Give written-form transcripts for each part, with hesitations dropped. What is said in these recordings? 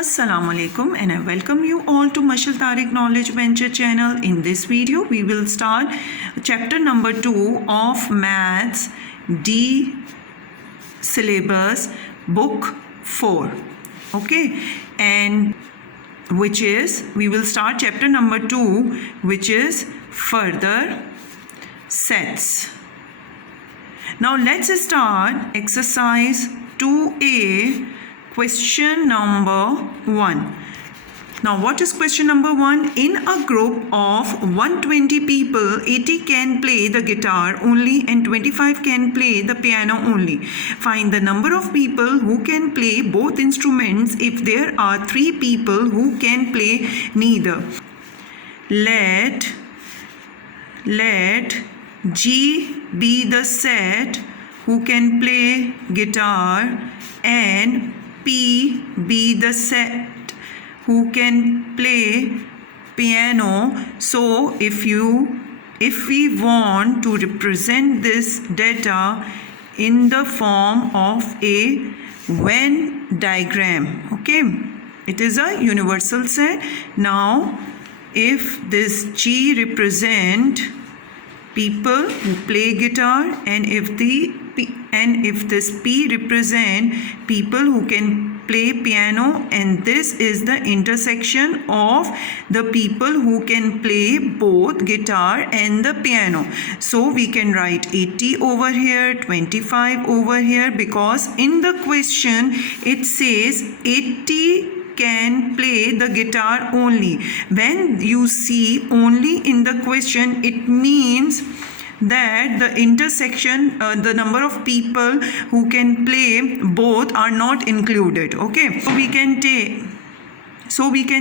Assalamu alaikum and I welcome you all to Mashal Tariq Knowledge Venture channel. In this video, we will start chapter number 2 of Maths D syllabus book 4. Okay, and which is, we will start chapter number 2, which is further sets. Now let's start exercise 2A. Question number 1. Now what is question number 1? In a group of 120 people, 80 can play the guitar only and 25 can play the piano only. Find the number of people who can play both instruments if there are 3 people who can play neither. Let G be the set who can play guitar and P be the set who can play piano. So if we want to represent this data in the form of a Venn diagram, okay, it is a universal set. Now if this G represent people who play guitar and if this P represent people who can play piano, and this is the intersection of the people who can play both guitar and the piano. So we can write 80 over here, 25 over here, because in the question it says 80 can play the guitar only. When you see only in the question, it means that the intersection, the number of people who can play both are not included. Okay, so we can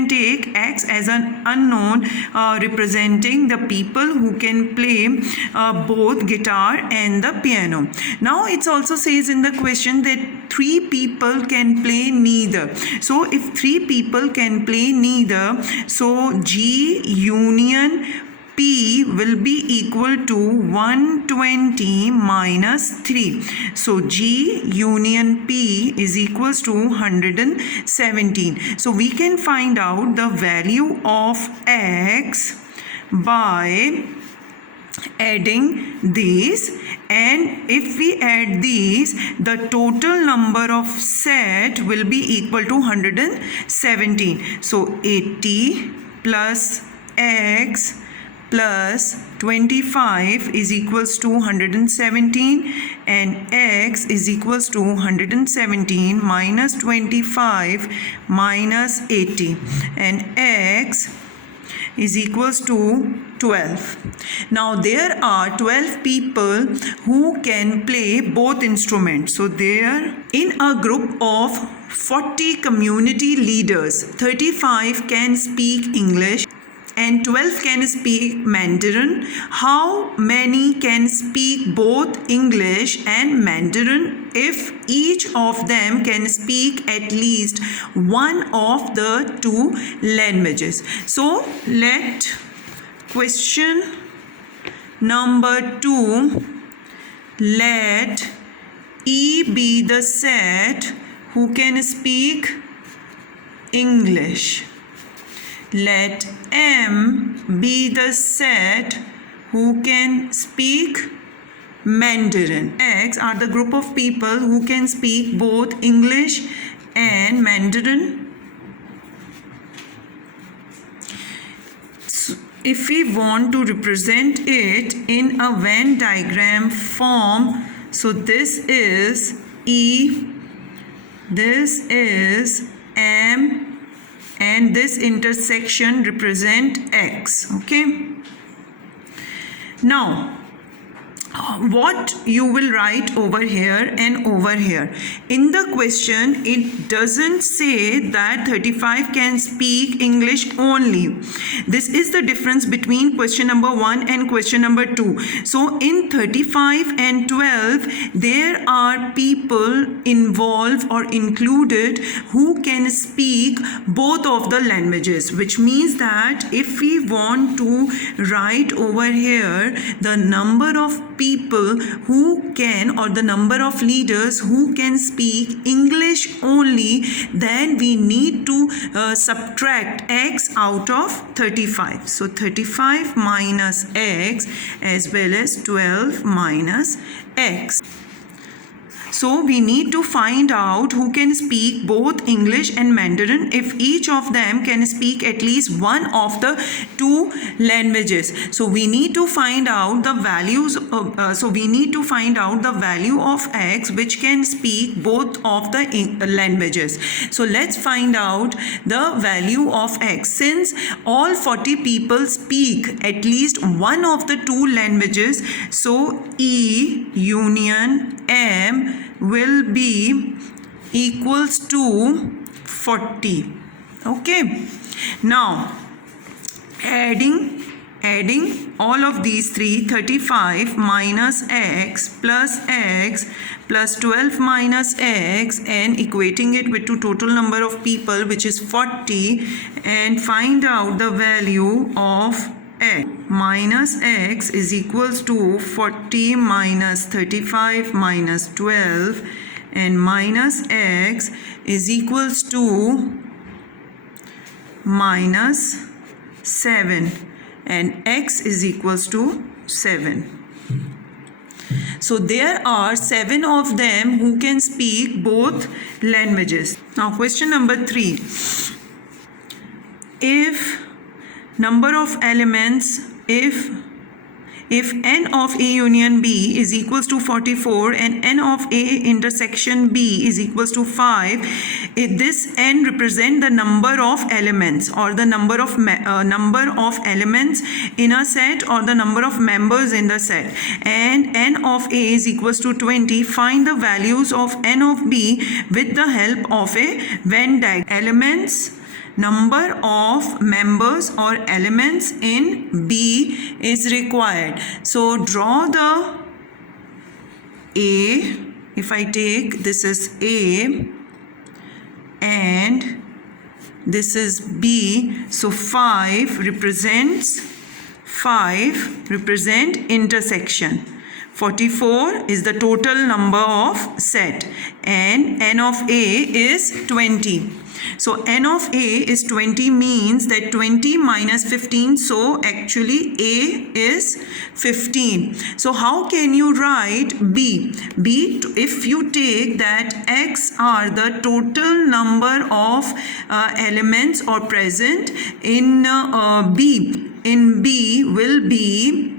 take X as an unknown representing the people who can play both guitar and the piano. Now it also says in the question that 3 people can play neither. So if 3 people can play neither, so G union P will be equal to 120 minus 3. So G union P is equals to 117. So we can find out the value of X by adding these, and if we add these, the total number of set will be equal to 117. So 80 plus X plus 25 is equals to 117, and X is equals to 117 minus 25 minus 80, and X is equals to 12. Now there are 12 people who can play both instruments. So there, in a group of 40 community leaders, 35 can speak English and 12 can speak Mandarin. How many can speak both English and Mandarin if each of them can speak at least one of the 2 languages? So let question number 2, let E be the set who can speak English. Let M be the set who can speak Mandarin. X are the group of people who can speak both English and Mandarin. So if we want to represent it in a Venn diagram form, so this is E, this is M, and this intersection represent X. Okay, now what you will write over here and over here. In the question, it doesn't say that 35 can speak English only. This is the difference between question number 1 and question number 2. So in 35 and 12, there are people involved or included who can speak both of the languages, which means that if we want to write over here the number of people who can, or the number of leaders who can speak English only, then we need to subtract x out of 35. So 35 minus x as well as 12 minus x. So we need to find out who can speak both English and Mandarin if each of them can speak at least one of the two languages. So we need to find out the values of, the value of x which can speak both of the languages. So let's find out the value of x. Since all 40 people speak at least one of the two languages, so E union M will be equals to 40. Okay, now adding all of these three, 35 minus x plus 12 minus x, and equating it with to total number of people, which is 40, and find out the value of x. Minus x is equals to 40 minus 35 minus 12, and minus x is equals to minus 7, and x is equals to 7. So there are 7 of them who can speak both languages. Now question number 3. If number of elements, if n of A union B is equals to 44 and n of A intersection B is equals to 5, if this n represent the number of elements, or the number of elements in a set, or the number of members in the set, and n of A is equals to 20, find the values of n of B with the help of a Venn diagram. Elements, number of members or elements in B is required. So draw the A. If I take, this is A and this is B, so 5 represent intersection. 44 is the total number of set, and n of A is 20. So n of A is 20 means that 20 minus 15, so actually A is 15. So how can you write B? If you take that x are the total number of elements or present in B, in B will be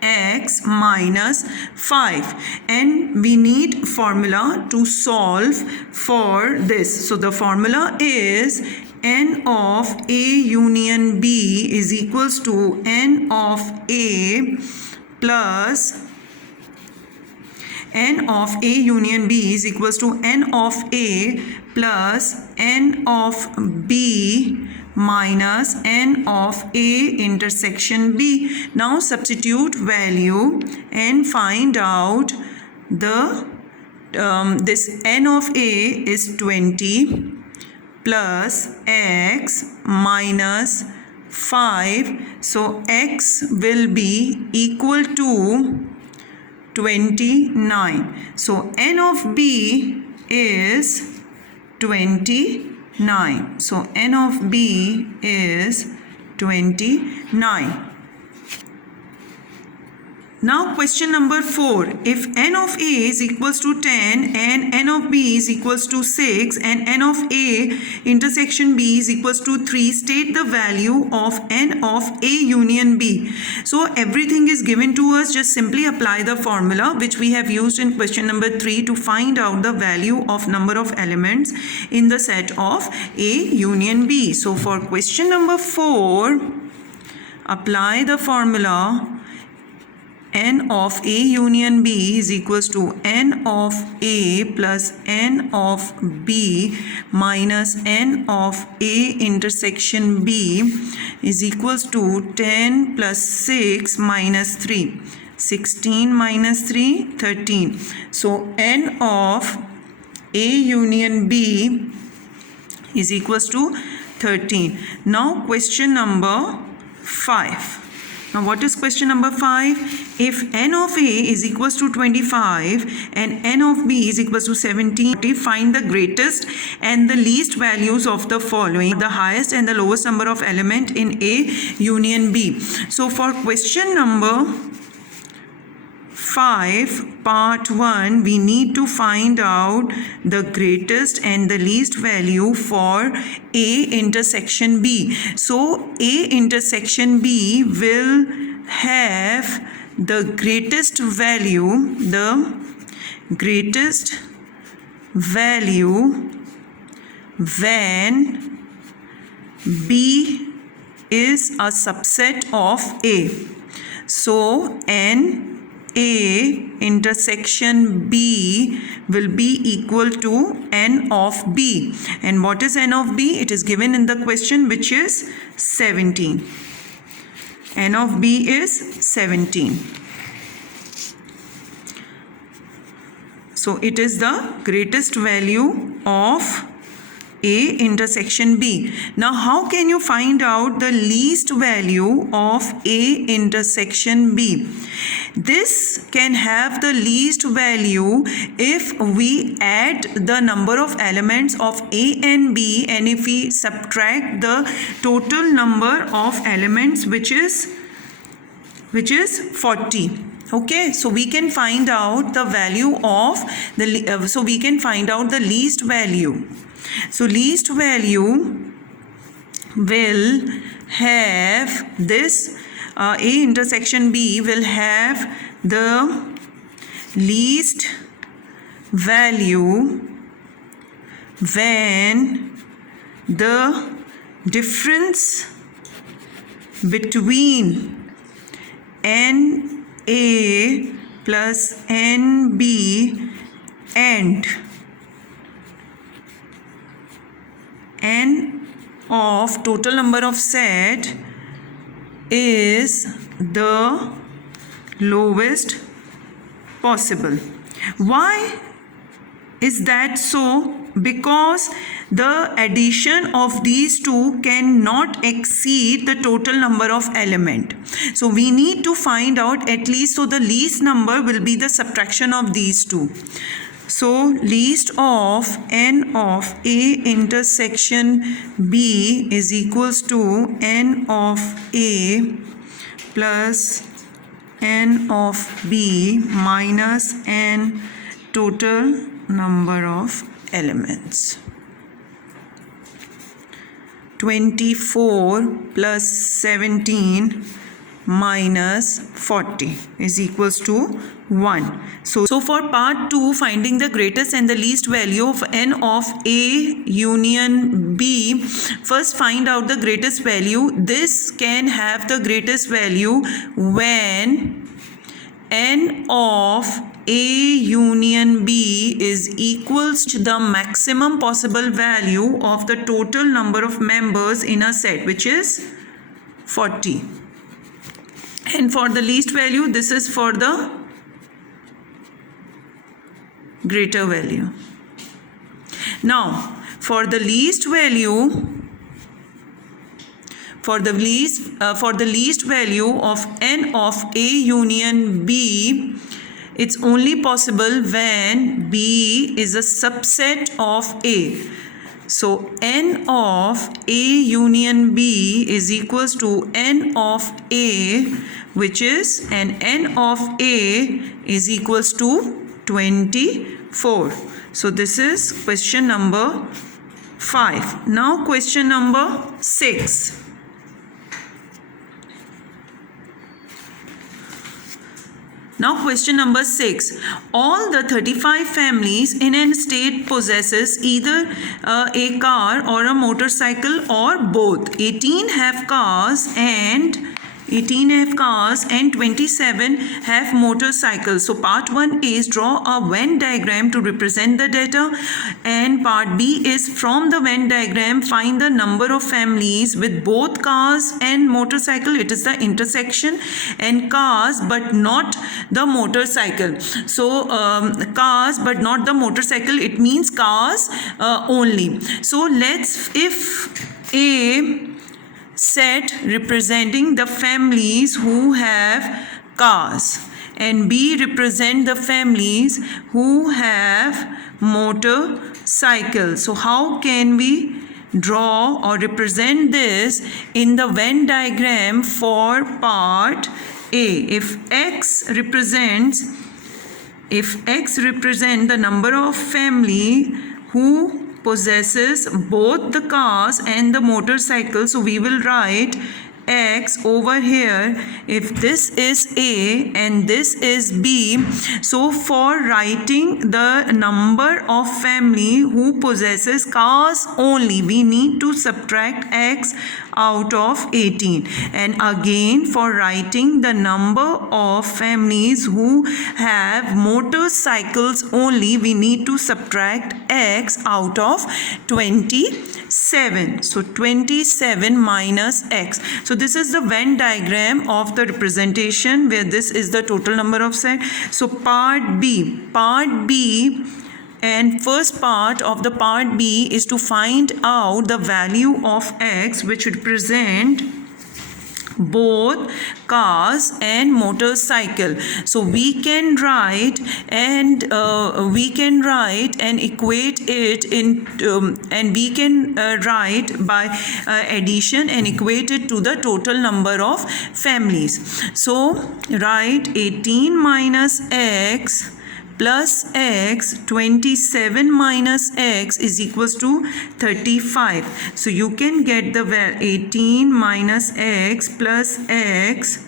x minus 5, and we need formula to solve for this. So the formula is n of A union B is equals to n of A plus n of A union B is equals to n of A plus n of B minus n of A intersection B. Now substitute value and find out the this n of A is 20 plus x minus 5. So x will be equal to 29. So n of B is 29. So n of B is 29. Now question number 4. If n of A is equals to 10 and n of B is equals to 6 and n of A intersection B is equals to 3, state the value of n of A union B. So everything is given to us. Just simply apply the formula which we have used in question number 3 to find out the value of number of elements in the set of A union B. So for question number 4, apply the formula n of A union B is equals to n of A plus n of B minus n of A intersection B is equals to 10 plus 6 minus 3. 16 minus 3, 13. So n of A union B is equals to 13. Now question number 5. Now what is question number 5? If n of A is equals to 25 and n of B is equals to 17, find the greatest and the least values of the following, the highest and the lowest number of element in A union B. So for question number 5, part 1, we need to find out the greatest and the least value for A intersection B. So A intersection B will have the greatest value when B is a subset of A. So n A intersection B will be equal to n of B. And what is n of B? It is given in the question, which is 17. N of B is 17. So it is the greatest value of A intersection B. Now how can you find out the least value of A intersection B? This can have the least value if we add the number of elements of A and B, and if we subtract the total number of elements, which is 40. Okay, so we can find out the value of the we can find out the least value. So least value will have this A intersection B will have the least value when the difference between NA plus NB and n of total number of set is the lowest possible. Why is that so? Because the addition of these two cannot exceed the total number of element. So we need to find out at least, so the least number will be the subtraction of these two. So least of n of A intersection B is equals to n of A plus n of B minus n total number of elements. 24 plus 17 minus 40 is equals to 1. So for part 2, finding the greatest and the least value of n of A union B, first find out the greatest value. This can have the greatest value when n of A union B is equals to the maximum possible value of the total number of members in a set, which is 40. And for the least value, this is for the greater value. Now, for the least value, for the least value of n of A union B, it's only possible when B is a subset of A. So n of A union B is equals to n of A, which is, and n of A is equals to 24. So this is question number 5. Now question number 6. Now question number 6. All the 35 families in an estate possesses either a car or a motorcycle or both. 18 have cars and 27 have motorcycles. So part 1 is draw a Venn diagram to represent the data, and part B is from the Venn diagram find the number of families with both cars and motorcycle. It is the intersection, and cars but not the motorcycle. So cars but not the motorcycle, it means cars only. So let's, if A set representing the families who have cars, and B represent the families who have motorcycles. So how can we draw or represent this in the Venn diagram for part A? If X represents the number of family who possesses both the cars and the motorcycle, so we will write X over here. If this is A and this is B, so for writing the number of family who possesses cars only, we need to subtract X out of 18. And again, for writing the number of families who have motorcycles only, we need to subtract X out of 27. So 27 minus X. So this is the Venn diagram of the representation where this is the total number of sets. So part B and first part of the part B is to find out the value of X, which represent both cars and motorcycle. So we can write and equate it in and we can write by addition and equate it to the total number of families. So write 18 minus X plus X, 27 minus X is equals to 35. So you can get the 18 minus X plus X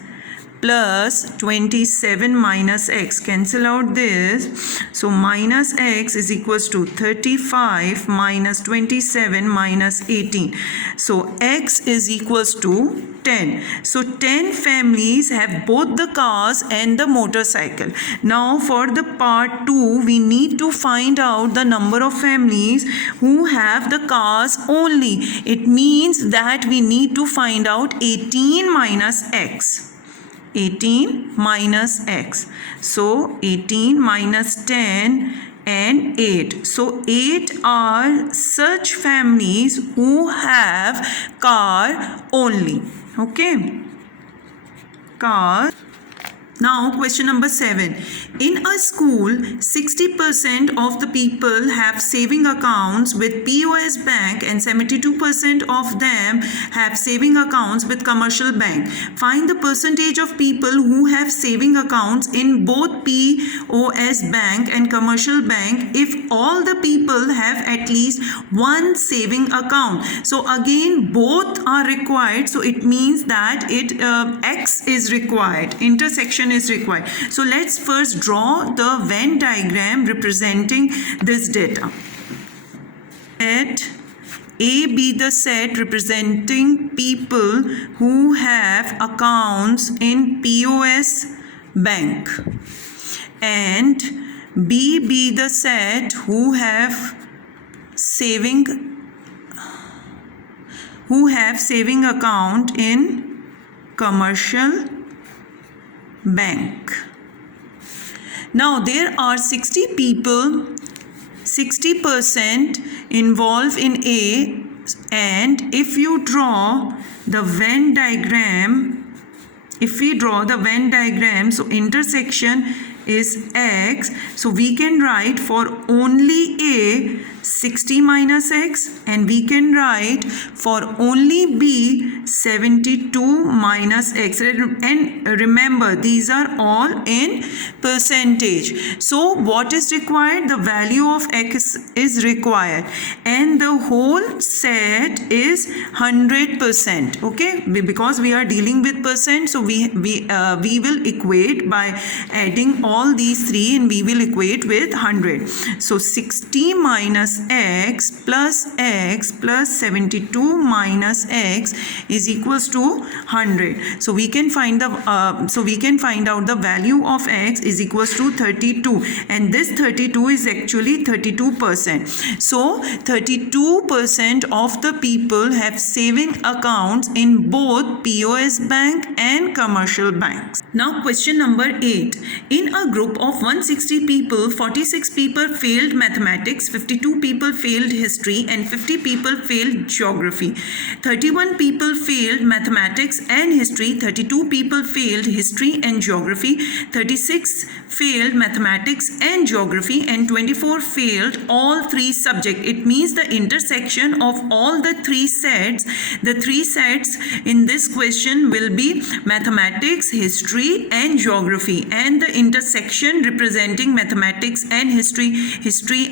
plus 27 minus X. Cancel out this. So minus X is equals to 35 minus 27 minus 18. So X is equals to 10. So 10 families have both the cars and the motorcycle. Now for the part 2, we need to find out the number of families who have the cars only. It means that we need to find out 18 minus X. 18 minus X. So 18 minus 10 and 8. So 8 are such families who have car only. Okay. Car. Now question number 7. In a school, 60% of the people have saving accounts with POS bank and 72% of them have saving accounts with commercial bank. Find the percentage of people who have saving accounts in both POS bank and commercial bank if all the people have at least one saving account. So again, both are required. So it means that X is required. Intersection is required. So let's first draw the Venn diagram representing this data. Let A be the set representing people who have accounts in POS bank, and B be the set who have saving account in commercial bank. Now there are 60 people, 60% involved in A, and if you draw the Venn diagram, so intersection is X, so we can write for only A 60 minus X, and we can write for only B 72 minus X. And remember, these are all in percentage. So what is required? The value of X is required, and the whole set is 100%. Okay, because we are dealing with percent, so we will equate by adding all these three, and we will equate with 100. So 60 minus X plus 72 minus X is equals to 100. So we can find out the value of X is equals to 32, and this 32 is actually 32%. So 32% of the people have saving accounts in both POS bank and commercial banks. Now question number 8. In a group of 160 people, 46 people failed mathematics, 52 people people failed history and 50 people failed geography. 31 people failed mathematics and history, 32 people failed history and geography, 36 failed mathematics and geography, and 24 failed all three subjects. It means the intersection of all the three sets in this question will be mathematics, history and geography, and the intersection representing mathematics and history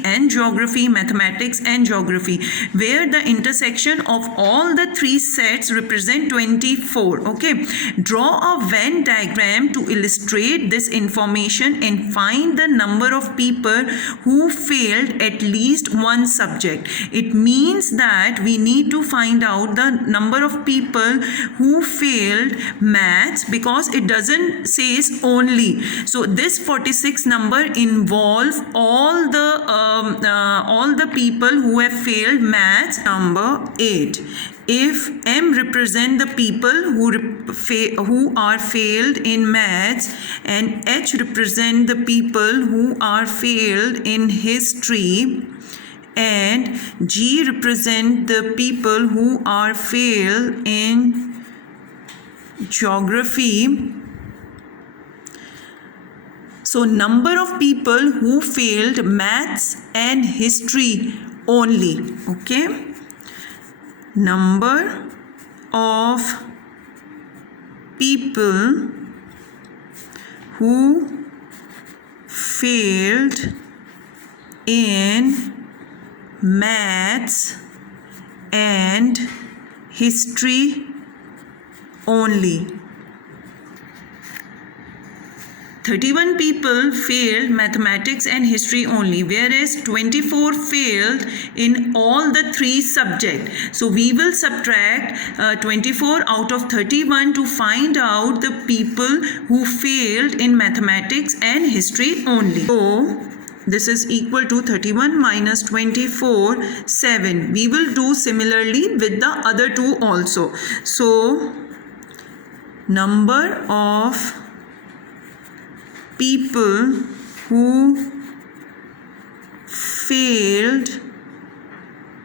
and geography, mathematics and geography, where the intersection of all the three sets represent 24. Okay, draw a Venn diagram to illustrate this information and find the number of people who failed at least one subject. It means that we need to find out the number of people who failed maths, because it doesn't says only. So this 46 number involves all the people who have failed maths. Number 8. If M represent the people who are failed in maths and H represent the people who are failed in history and G represent the people who are failed in geography, so number of people who failed maths and history only. Okay, number of people who failed in maths and history only. 31 people failed mathematics and history only, whereas 24 failed in all the three subjects. So we will subtract 24 out of 31 to find out the people who failed in mathematics and history only. So this is equal to 31 minus 24, 7. We will do similarly with the other two also. So number of people who failed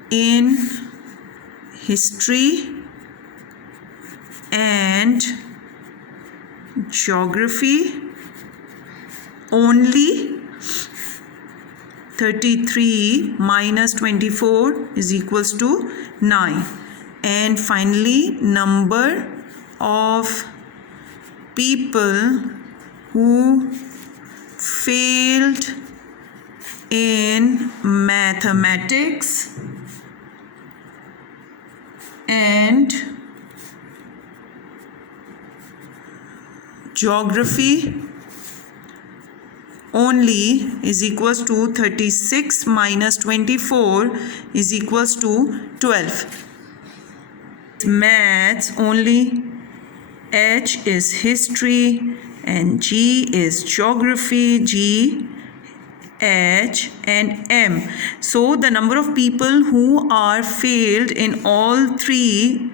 in history and geography only. 33 minus 24 is equals to 9. And finally, number of people who failed in mathematics and geography only is equals to 36 minus 24 is equals to 12. Maths only, H is history and G is geography, G, H and M. So the number of people who are failed in all three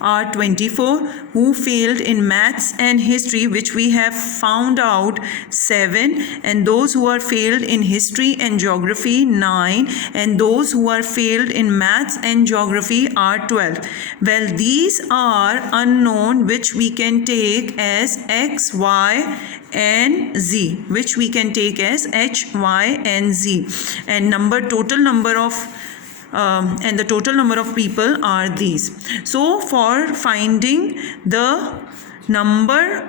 are 24, who failed in maths and history, which we have found out 7, and those who are failed in history and geography 9, and those who are failed in maths and geography are 12. Well, these are unknown, which we can take as X, Y and Z, which we can take as H, Y and Z, and the total number of people are these. So for finding the number,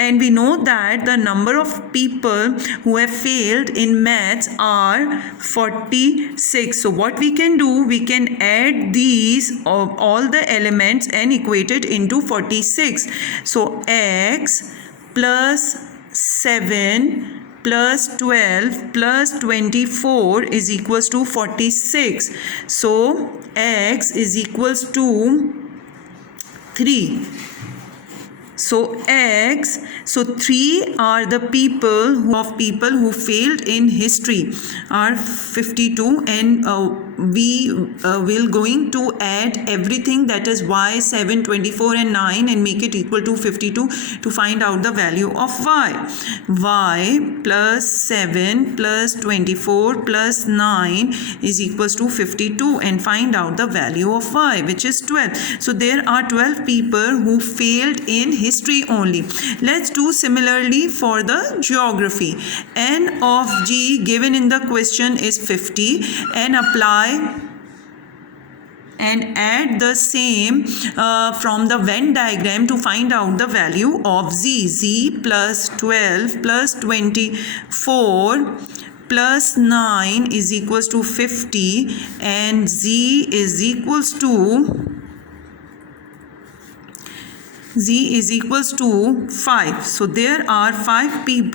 and we know that the number of people who have failed in maths are 46. So what we can do, we can add these all the elements and equate it into 46. So X plus 7 plus 12 plus 24 is equals to 46. So X is equals to 3. So 3 are the people who failed in history are 52, and we will going to add everything, that is y, 7, 24 and 9, and make it equal to 52 to find out the value of y. Y plus 7 plus 24 plus 9 is equals to 52, and find out the value of y, which is 12. So there are 12 people who failed in history only. Let's do similarly for the geography. N of G given in the question is 50, and apply and add the same from the Venn diagram to find out the value of Z. Z plus 12 plus 24 plus 9 is equals to 50, and Z is equals to 5. So there are 5 people